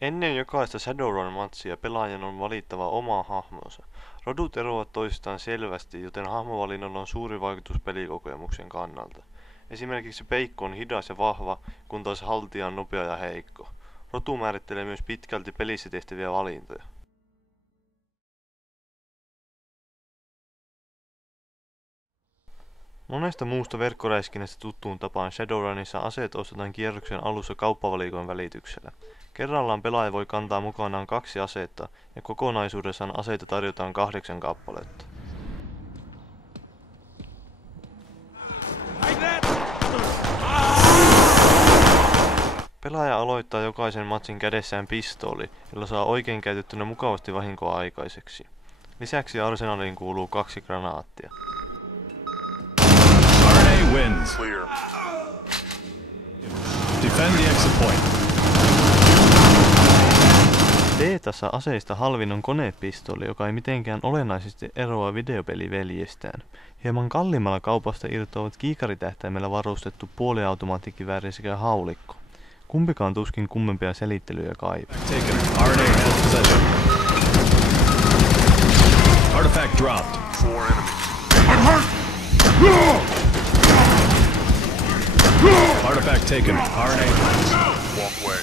Ennen jokaista Shadowrun-matsia pelaajan on valittava oma hahmonsa. Rodut eroavat toisistaan selvästi, joten hahmovalinnalla on suuri vaikutus pelikokemuksen kannalta. Esimerkiksi peikko on hidas ja vahva, kun taas haltija on nopea ja heikko. Rotu määrittelee myös pitkälti pelissä tehtäviä valintoja. Monesta muusta verkkoräiskinnästä tuttuun tapaan Shadowrunissa aseet ostetaan kierroksen alussa kauppavalikoin välityksellä. Kerrallaan pelaaja voi kantaa mukanaan 2 asetta ja kokonaisuudessaan aseita tarjotaan 8 kappaletta. Pelaaja aloittaa jokaisen matsin kädessään pistooli, jolla saa oikein käytettynä mukavasti vahinkoa aikaiseksi. Lisäksi arsenaaliin kuuluu 2 granaattia. RNA wins. Clear. Defend the exit point. Beetassa aseista halvin on konepistooli, joka ei mitenkään olennaisesti eroa videopeliveljestään. Hieman kalliimmalla kaupasta irtoavat kiikaritähtäimellä varustettu puoliautomaattikivääri sekä haulikko. Kumpikaan tuskin kummempia selittelyjä kaipaa. RNA has possession. Artifact dropped. 4 enemies. I'm hurt! Artifact taken. RNA. Walk away.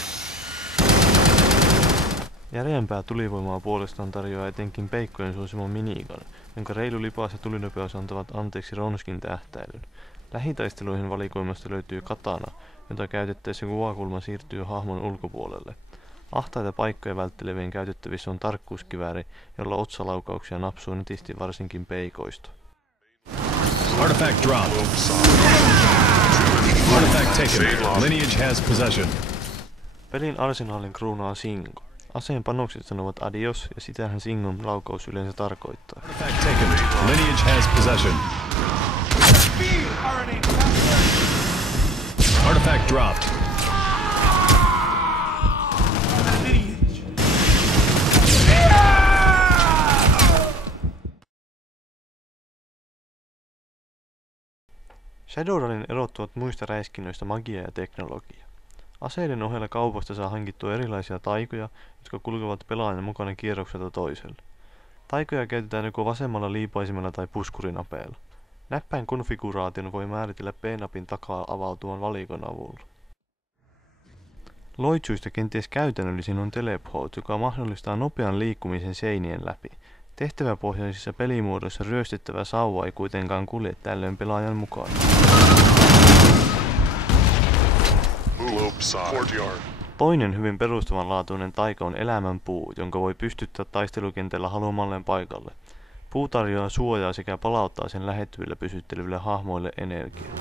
Järeämpää tulivoimaa puolestaan tarjoaa etenkin peikkojen suosima minigun, jonka reilu lipas ja tulinopeus antavat anteeksi ronskin tähtäilyn. Lähitaisteluihin valikoimasta löytyy katana, jota käytettäessä kuvakulma siirtyy hahmon ulkopuolelle. Ahtaita paikkoja välttelevien käytettävissä on tarkkuuskivääri, jolla otsalaukauksia napsuu netisti varsinkin peikoista. Artifact dropped. Artifact taken. Lineage has possession. Pelin arsenaalin kruunaa Singo. Aseen panokset sanovat adios, ja sitähän Singon laukaus yleensä tarkoittaa. Artifact taken. Lineage has possession. Artifact dropped. Shadowrunin erottuvat muista räiskinnöistä magia ja teknologia. Aseiden ohella kaupasta saa hankittua erilaisia taikoja, jotka kulkevat pelaajan mukana kierrokselta toiselle. Taikoja käytetään joko vasemmalla liipaisimella tai puskurinapeella. Näppäin konfiguraation voi määritellä P-napin takaa avautuvan valikon avulla. Loitsuista kenties käytännöllisin on teleport, joka mahdollistaa nopean liikkumisen seinien läpi. Tehtäväpohjaisissa pelimuodoissa ryöstettävä sauva ei kuitenkaan kulje tällöin pelaajan mukaan. Toinen hyvin perustavanlaatuinen taika on elämän puu, jonka voi pystyttää taistelukentällä haluamalleen paikalle. Puu tarjoaa suojaa sekä palauttaa sen lähettyvillä pysytteleville hahmoille energiaa.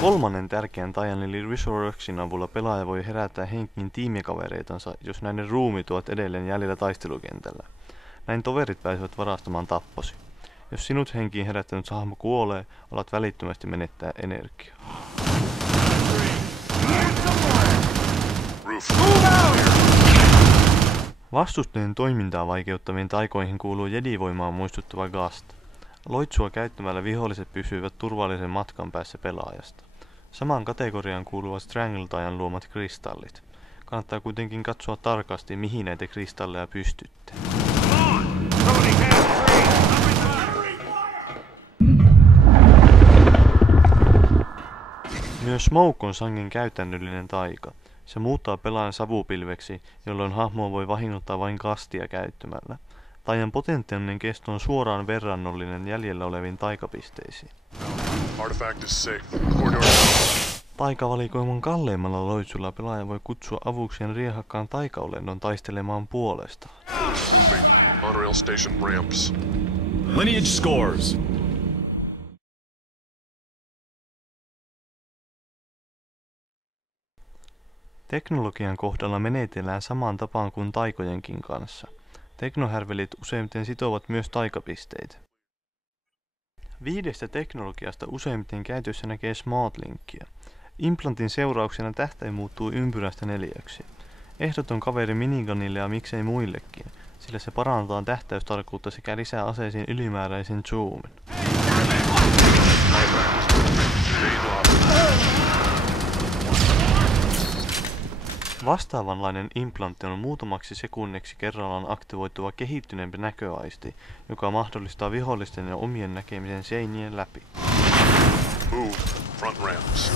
Kolmannen tärkeän taian eli Resurrectin avulla pelaaja voi herättää henkiin tiimikavereitansa, jos näiden ruumiit ovat edelleen jäljellä taistelukentällä. Näin toverit pääsevät varastamaan tapposi. Jos sinut henkiin herättänyt hahmo kuolee, alat välittömästi menettää energiaa. Vastustajien toimintaa vaikeuttaviin taikoihin kuuluu jedivoimaa muistuttava Gast. Loitsua käyttämällä viholliset pysyvät turvallisen matkan päässä pelaajasta. Samaan kategoriaan kuuluvat Strangle-taian luomat kristallit. Kannattaa kuitenkin katsoa tarkasti, mihin näitä kristalleja pystytte. Myös Smoke on sangen käytännöllinen taika. Se muuttaa pelaajan savupilveksi, jolloin hahmoa voi vahingoittaa vain kastia käyttämällä. Taian potentiaalinen kesto on suoraan verrannollinen jäljellä oleviin taikapisteisiin. Taikavalikoiman kalleimmalla loitsulla pelaaja voi kutsua avukseen riehakkaan taikaolendon taistelemaan puolestaan. Lineage scores. Teknologian kohdalla menetellään samaan tapaan kuin taikojenkin kanssa. Teknohärvelit useimmiten sitovat myös taikapisteitä. 5 teknologiasta useimmiten käytössä näkee SmartLinkia. Implantin seurauksena tähtäin muuttuu ympyrästä neliöksi. Ehdoton kaveri minigunille ja miksei muillekin, sillä se parantaa tähtäystarkkuutta sekä lisää aseisiin ylimääräisen zoomin. Vastaavanlainen implantti on muutamaksi sekunniksi kerrallaan aktivoituva kehittyneempi näköaisti, joka mahdollistaa vihollisten ja omien näkemisen seinien läpi. Move. Front ramps.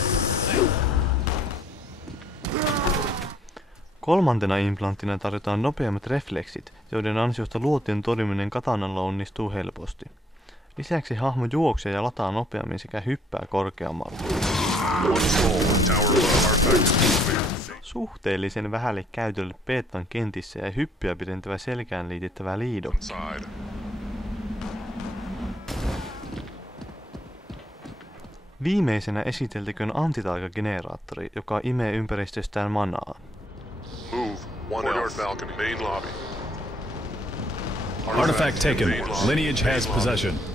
Kolmantena implanttina tarjotaan nopeammat refleksit, joiden ansiosta luotien torjuminen katanalla onnistuu helposti. Lisäksi hahmo juoksee ja lataa nopeammin sekä hyppää korkeammalle. Suhteellisen vähälle käytölle beetan kentissä ja hyppyä pidentävä selkään liitettävä liidokki. Viimeisenä esiteltäköön antitaikageneraattori, joka imee ympäristöstään manaa. Move. One balcony. Main lobby. Artifact taken. Lineage has possession.